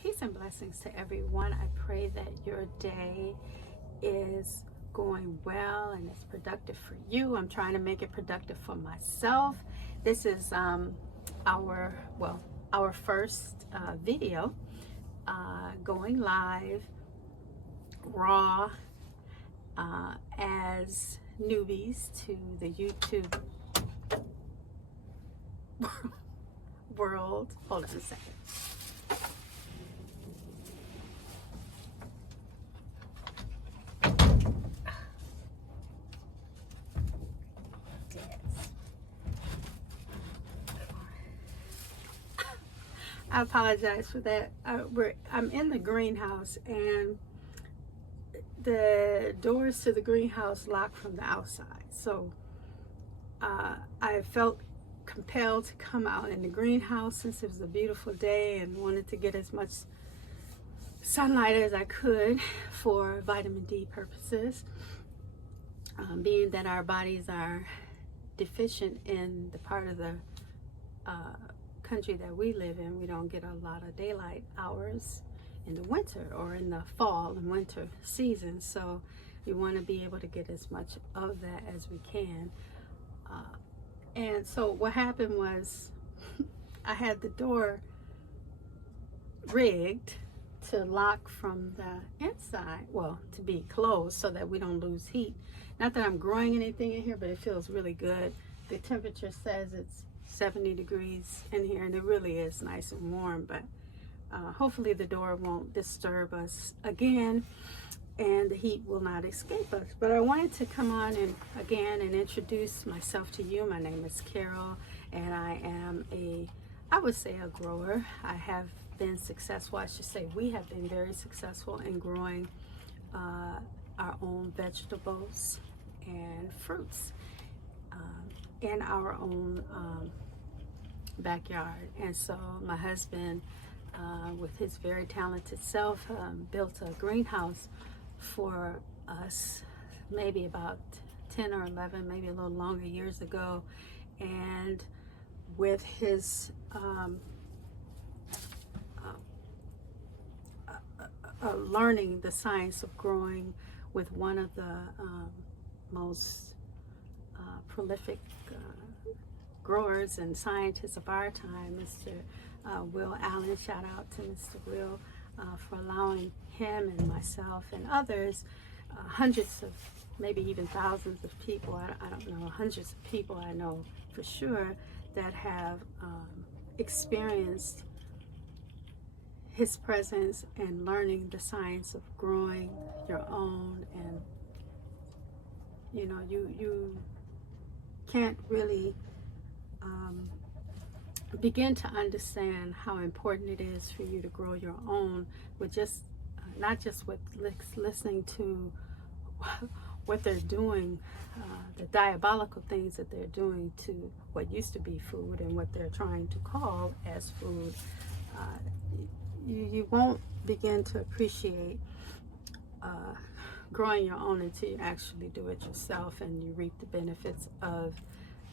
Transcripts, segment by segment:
Peace and blessings to everyone. I pray that your day is going well and it's productive for you. I'm trying to make it productive for myself. This is our our first video going live raw as newbies to the YouTube world. Hold on a second. I apologize for that. I'm in the greenhouse and the doors to the greenhouse lock from the outside. So I felt compelled to come out in the greenhouse since it was a beautiful day and wanted to get as much sunlight as I could for vitamin D purposes. Being that our bodies are deficient in the part of the country that we live in, we don't get a lot of daylight hours in the winter or in the fall and winter season, so we want to be able to get as much of that as we can. And so what happened was I had the door rigged to lock from the inside, well, to be closed so that we don't lose heat. Not that I'm growing anything in here, but it feels really good. The temperature says it's 70 degrees in here, and it really is nice and warm, but hopefully the door won't disturb us again and the heat will not escape us. But I wanted to come on and introduce myself to you. My name is Carol, and I am I would say a grower. I have been successful, I should say we have been very successful in growing our own vegetables and fruits in our own backyard. And so my husband, with his very talented self, built a greenhouse for us maybe about 10 or 11, maybe a little longer years ago. And with his learning the science of growing with one of the most prolific growers and scientists of our time, Mr. Will Allen. Shout out to Mr. Will for allowing him and myself and others, hundreds of, maybe even thousands of people, I don't know, hundreds of people I know for sure that have experienced his presence and learning the science of growing your own. And you know, you can't really begin to understand how important it is for you to grow your own with just not just with listening to what they're doing, the diabolical things that they're doing to what used to be food and what they're trying to call as food. You won't begin to appreciate growing your own until you actually do it yourself and you reap the benefits of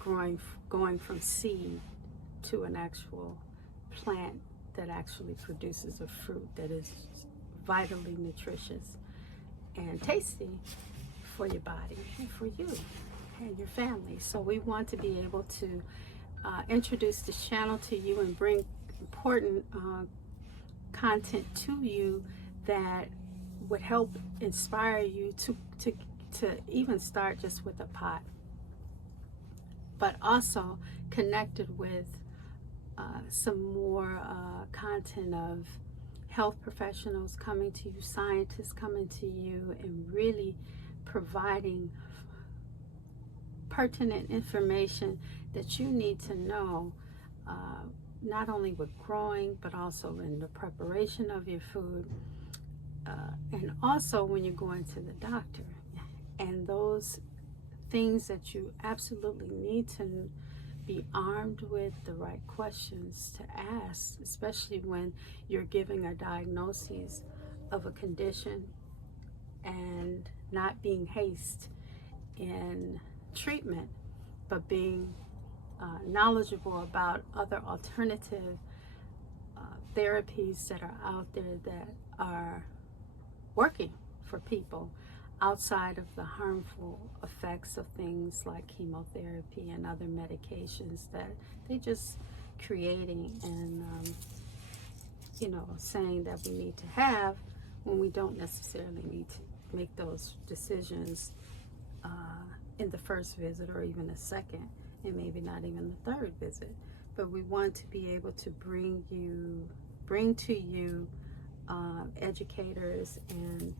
going from seed to an actual plant that actually produces a fruit that is vitally nutritious and tasty for your body and for you and your family. So we want to be able to introduce this channel to you and bring important content to you that would help inspire you to even start just with a pot, but also connected with some more content of health professionals coming to you, scientists coming to you, and really providing pertinent information that you need to know, not only with growing, but also in the preparation of your food, and also when you're going to the doctor. And those things that you absolutely need to be armed with the right questions to ask, especially when you're giving a diagnosis of a condition, and not being hasty in treatment, but being knowledgeable about other alternative therapies that are out there that are working for people outside of the harmful effects of things like chemotherapy and other medications that they just creating and saying that we need to have when we don't necessarily need to make those decisions in the first visit or even the second, and maybe not even the third visit. But we want to be able to bring to you educators and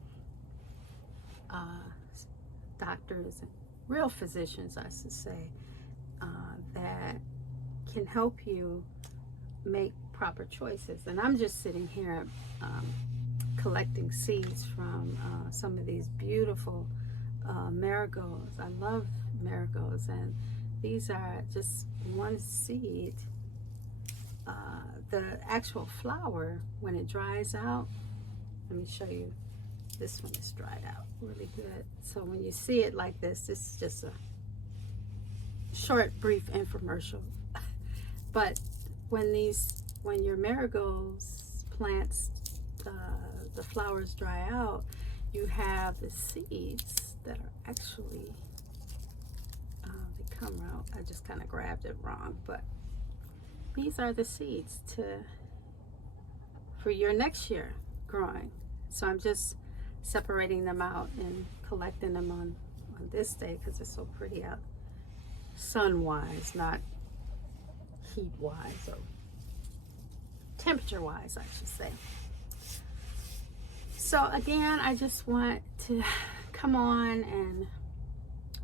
doctors and real physicians, I should say, that can help you make proper choices. And I'm just sitting here collecting seeds from some of these beautiful marigolds. I love marigolds, and these are just one seed. The actual flower, when it dries out, let me show you. This one is dried out really good. So when you see it like this is just a short, brief infomercial. But when your marigolds plants, the flowers dry out, you have the seeds that are actually, they come out. I just kind of grabbed it wrong, but these are the seeds for your next year growing. So I'm just separating them out and collecting them on this day because it's so pretty out, sun-wise, not heat-wise, or temperature-wise, I should say. So again, I just want to come on and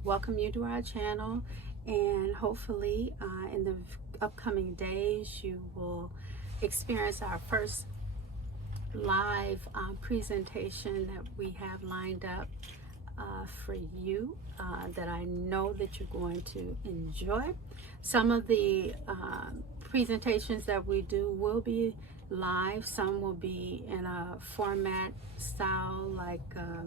welcome you to our channel, and hopefully in the upcoming days you will experience our first live presentation that we have lined up for you that I know that you're going to enjoy. Some of the presentations that we do will be live. Some will be in a format style like a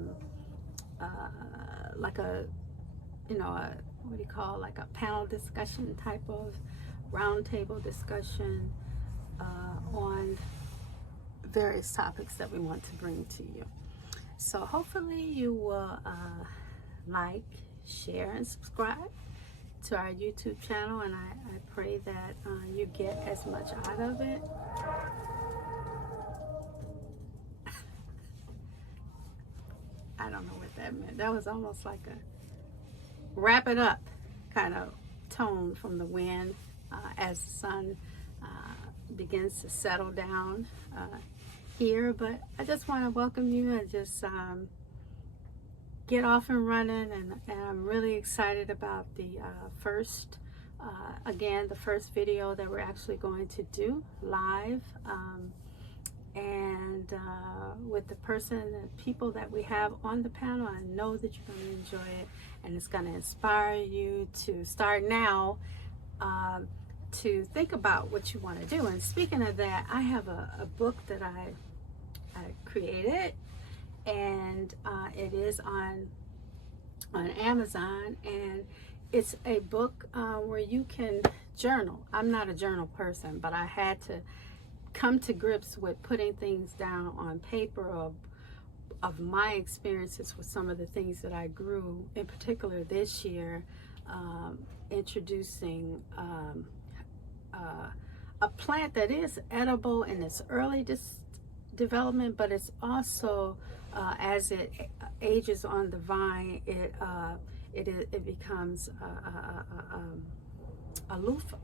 what do you call, like a panel discussion type of roundtable discussion on various topics that we want to bring to you. So hopefully you will like, share, and subscribe to our YouTube channel, and I pray that you get as much out of it. I don't know what that meant. That was almost like a wrap it up kind of tone from the wind as the sun begins to settle down here. But I just want to welcome you and just get off and running, and I'm really excited about the first video that we're actually going to do live, and with the people that we have on the panel. I know that you're going to enjoy it, and it's going to inspire you to start now to think about what you want to do. And speaking of that, I have a book that I created, and it is on Amazon, and it's a book where you can journal. I'm not a journal person, but I had to come to grips with putting things down on paper of my experiences with some of the things that I grew, in particular this year, introducing a plant that is edible in its early development, but it's also as it ages on the vine, it becomes a loofah.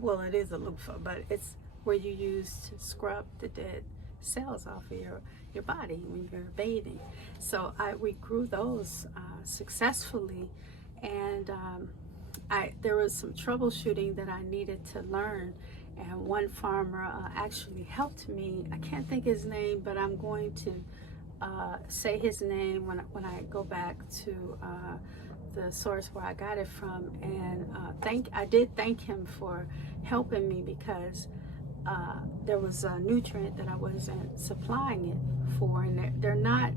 Well, it is a loofah, but it's where you use to scrub the dead cells off of your body when you're bathing. So we grew those successfully, and there was some troubleshooting that I needed to learn, and one farmer actually helped me. I can't think his name, but I'm going to say his name when I go back to the source where I got it from, and I did thank him for helping me, because there was a nutrient that I wasn't supplying it for, and they're not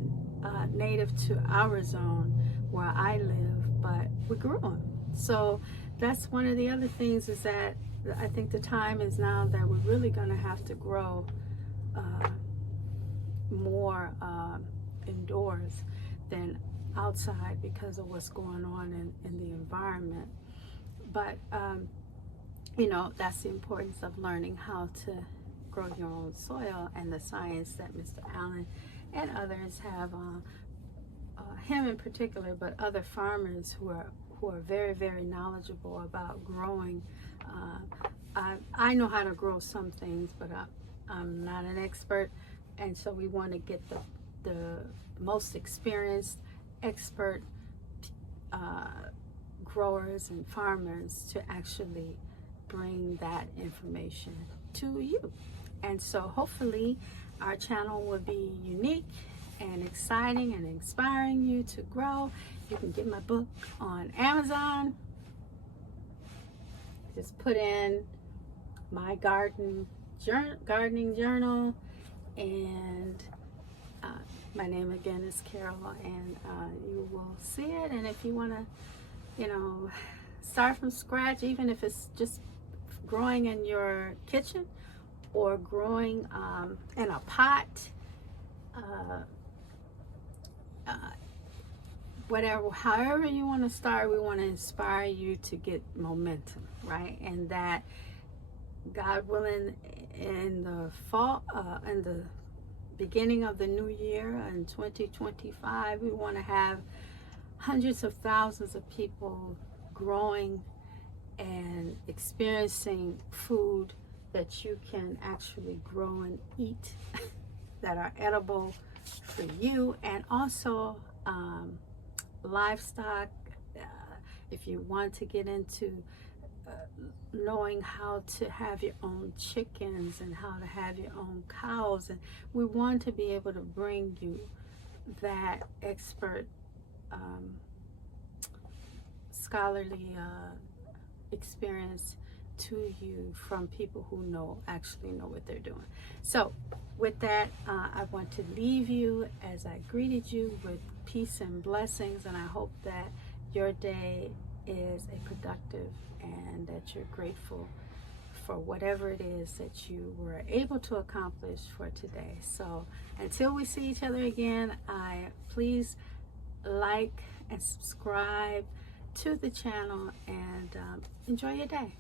native to our zone where I live, but we grew them. So that's one of the other things, is that I think the time is now that we're really going to have to grow more indoors than outside because of what's going on in the environment. But you know, that's the importance of learning how to grow your own soil, and the science that Mr. Allen and others have, him in particular, but other farmers who are very, very knowledgeable about growing. I know how to grow some things, but I'm not an expert, and so we want to get the most experienced expert growers and farmers to actually bring that information to you. And so hopefully our channel will be unique and exciting and inspiring you to grow. You can get my book on Amazon. Just put in my gardening journal, and my name again is Carol, and you will see it. And if you want to, you know, start from scratch, even if it's just growing in your kitchen or growing in a pot, whatever, however you want to start, we want to inspire you to get momentum, right? And that, God willing, in the fall, in the beginning of the new year in 2025, we want to have hundreds of thousands of people growing and experiencing food that you can actually grow and eat that are edible for you, and also livestock. If you want to get into knowing how to have your own chickens and how to have your own cows, and we want to be able to bring you that expert scholarly experience to you from people who actually know what they're doing. So with that, I want to leave you as I greeted you with peace and blessings, and I hope that your day is a productive and that you're grateful for whatever it is that you were able to accomplish for today. So until we see each other again, please like and subscribe to the channel, and enjoy your day.